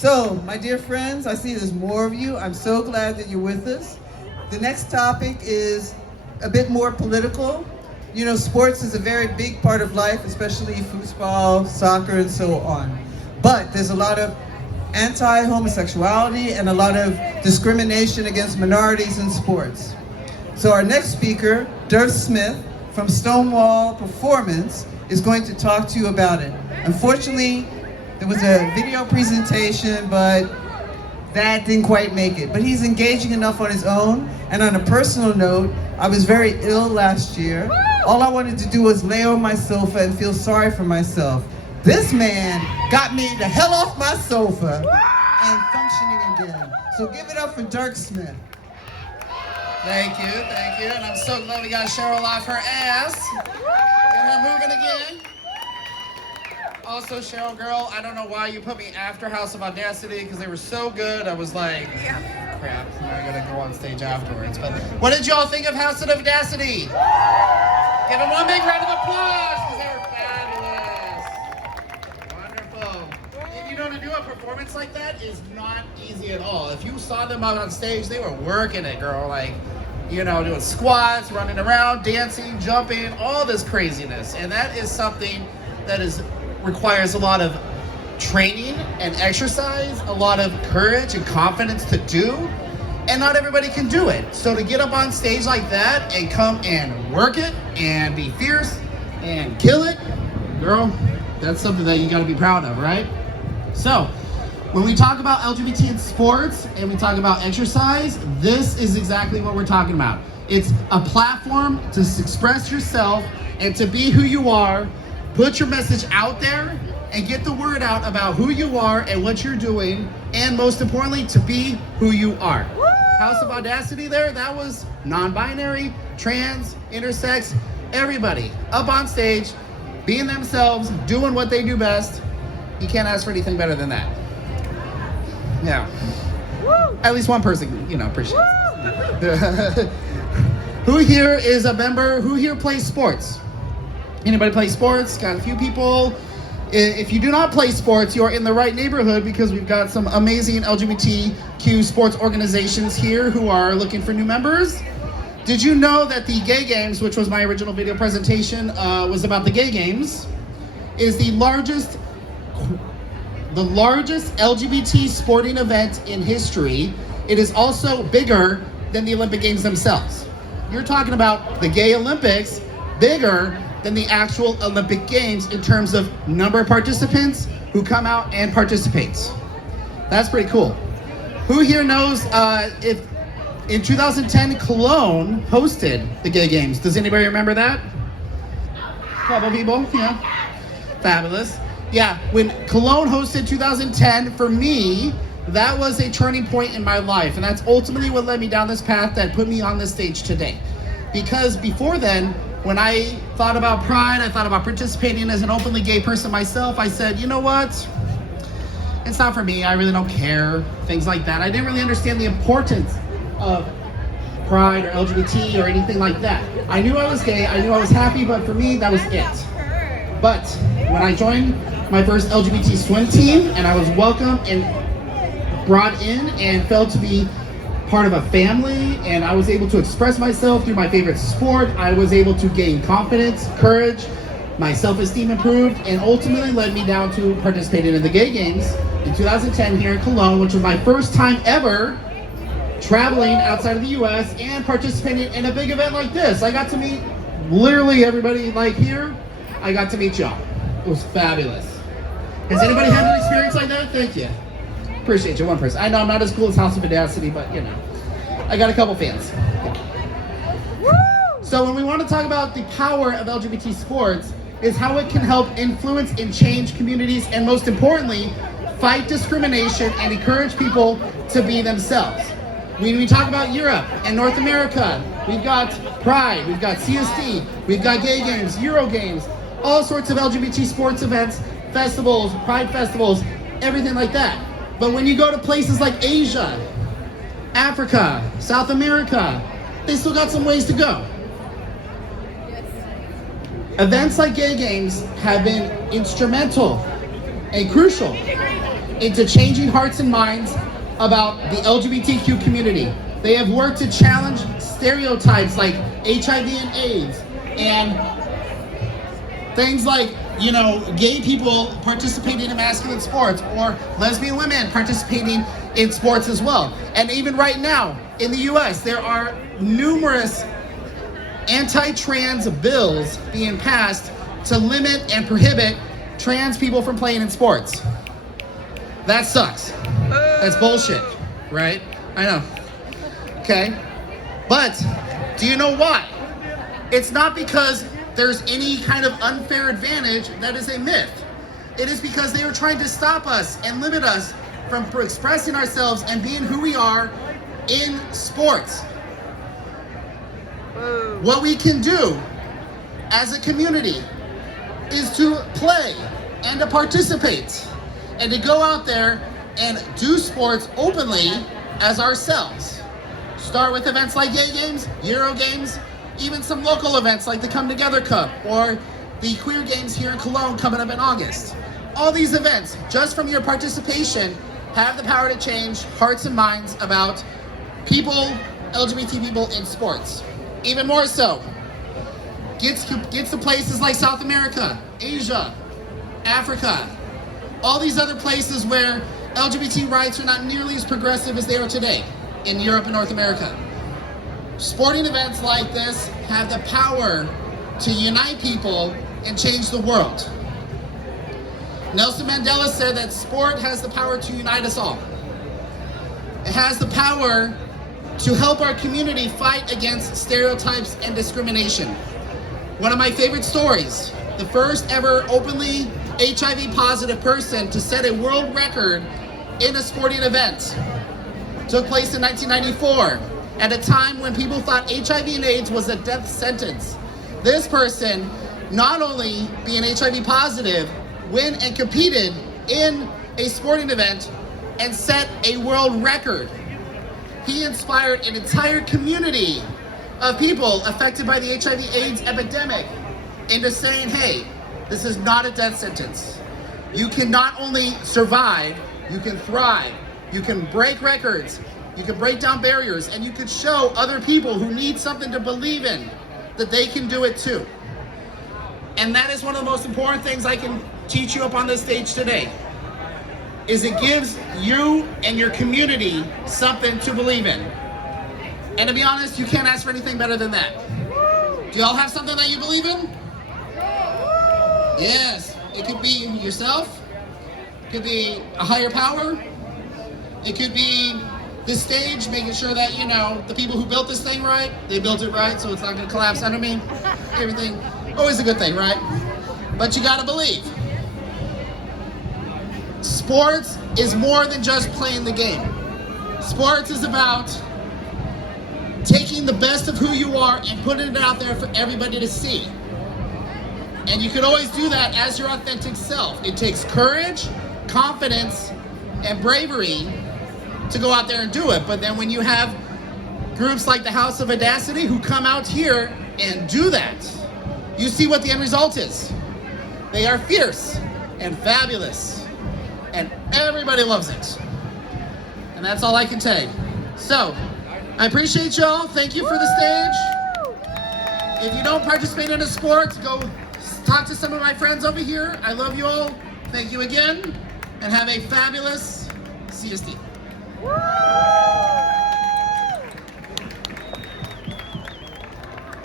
So, my dear friends, I see there's more of you. I'm so glad that you're with us. The next topic is a bit more political. You know, sports is a very big part of life, especially football, soccer, and so on. But there's a lot of anti-homosexuality and a lot of discrimination against minorities in sports. So our next speaker, Dirk Smith from Stonewall Performance, is going to talk to you about it. Unfortunately, there was a video presentation, but that didn't quite make it. But he's engaging enough on his own. And on a personal note, I was very ill last year. All I wanted to do was lay on my sofa and feel sorry for myself. This man got me the hell off my sofa and functioning again. So give it up for Dirk Smith. Thank you. And I'm so glad we got Cheryl off her ass. Get her moving again. Also, Cheryl, girl, I don't know why you put me after House of Audacity because they were so good. I was like, crap, now I gotta go on stage afterwards. But what did y'all think of House of Audacity? Give them one big round of applause because they were fabulous. Wonderful. And you know, to do a performance like that is not easy at all. If you saw them out on stage, they were working it, girl. Like, you know, doing squats, running around, dancing, jumping, all this craziness. And that is something that requires a lot of training and exercise, a lot of courage and confidence to do, and not everybody can do it. So to get up on stage like that and come and work it and be fierce and kill it, girl, that's something that you gotta be proud of, right? So when we talk about LGBT in sports and we talk about exercise, this is exactly what we're talking about. It's a platform to express yourself and to be who you are. Put your message out there and get the word out about who you are and what you're doing, and most importantly, to be who you are. Woo! House of Audacity there, that was non-binary, trans, intersex, everybody up on stage, being themselves, doing what they do best. You can't ask for anything better than that. Yeah. Woo! At least one person, you know, appreciates it. Who here is a member? Who here plays sports? Anybody play sports? Got a few people. If you do not play sports, you are in the right neighborhood because we've got some amazing LGBTQ sports organizations here who are looking for new members. Did you know that the Gay Games, which was my original video presentation, was about the Gay Games, is the largest LGBT sporting event in history. It is also bigger than the Olympic Games themselves. You're talking about the Gay Olympics, bigger than the actual Olympic Games in terms of number of participants who come out and participate. That's pretty cool. Who here knows if in 2010 Cologne hosted the Gay Games? Does anybody remember that? Couple people, yeah. Fabulous. Yeah, when Cologne hosted 2010, for me, that was a turning point in my life, and that's ultimately what led me down this path that put me on this stage today. Because before then, when I thought about Pride, I thought about participating as an openly gay person myself, I said, you know what? It's not for me, I really don't care, things like that. I didn't really understand the importance of Pride or LGBT or anything like that. I knew I was gay, I knew I was happy, but for me, that was it. But when I joined my first LGBT swim team and I was welcomed and brought in and felt to be part of a family, and I was able to express myself through my favorite sport, I was able to gain confidence, courage, my self-esteem improved, and ultimately led me down to participating in the Gay Games in 2010 here in Cologne, which was my first time ever traveling outside of the US and participating in a big event like this. I got to meet literally everybody like here. I got to meet y'all. It was fabulous. Has anybody had an experience like that? Thank you. Appreciate you, one person. I know I'm not as cool as House of Audacity, but you know, I got a couple fans. So when we want to talk about the power of LGBT sports, is how it can help influence and change communities, and most importantly, fight discrimination and encourage people to be themselves. When we talk about Europe and North America, we've got Pride, we've got CSD, we've got Gay Games, EuroGames, all sorts of LGBT sports events, festivals, Pride festivals, everything like that. But when you go to places like Asia, Africa, South America, they still got some ways to go. Events like Gay Games have been instrumental and crucial into changing hearts and minds about the LGBTQ community. They have worked to challenge stereotypes like HIV and AIDS and things like, you know, gay people participating in masculine sports or lesbian women participating in sports as well. And even right now in the US, there are numerous anti-trans bills being passed to limit and prohibit trans people from playing in sports. That sucks. That's bullshit, right? I know. Okay. But do you know why? It's not because there's any kind of unfair advantage. That is a myth. It is because they are trying to stop us and limit us from expressing ourselves and being who we are in sports. What we can do as a community is to play and to participate and to go out there and do sports openly as ourselves. Start with events like EuroGames, EuroGames, even some local events like the Come Together Cup or the Queer Games here in Cologne coming up in August. All these events, just from your participation, have the power to change hearts and minds about people, LGBT people in sports. Even more so, gets to places like South America, Asia, Africa, all these other places where LGBT rights are not nearly as progressive as they are today in Europe and North America. Sporting events like this have the power to unite people and change the world. Nelson Mandela said that sport has the power to unite us all. It has the power to help our community fight against stereotypes and discrimination. One of my favorite stories, the first ever openly HIV positive person to set a world record in a sporting event, took place in 1994, at a time when people thought HIV and AIDS was a death sentence. This person, not only being HIV positive, went and competed in a sporting event and set a world record. He inspired an entire community of people affected by the HIV/AIDS epidemic into saying, hey, this is not a death sentence. You can not only survive, you can thrive, you can break records, you can break down barriers, and you can show other people who need something to believe in that they can do it too. And that is one of the most important things I can teach you up on this stage today, is it gives you and your community something to believe in. And to be honest, you can't ask for anything better than that. Do y'all have something that you believe in? Yes. It could be yourself. It could be a higher power. It could be this stage, making sure that, you know, the people who built this thing right, they built it right, so it's not going to collapse under me. Everything, always a good thing, right? But you got to believe. Sports is more than just playing the game. Sports is about taking the best of who you are and putting it out there for everybody to see. And you can always do that as your authentic self. It takes courage, confidence, and bravery to go out there and do it. But then when you have groups like the House of Audacity who come out here and do that, you see what the end result is. They are fierce and fabulous, and everybody loves it. And that's all I can say. So, I appreciate y'all. Thank you for the stage. If you don't participate in a sport, go talk to some of my friends over here. I love you all. Thank you again, and have a fabulous CSD.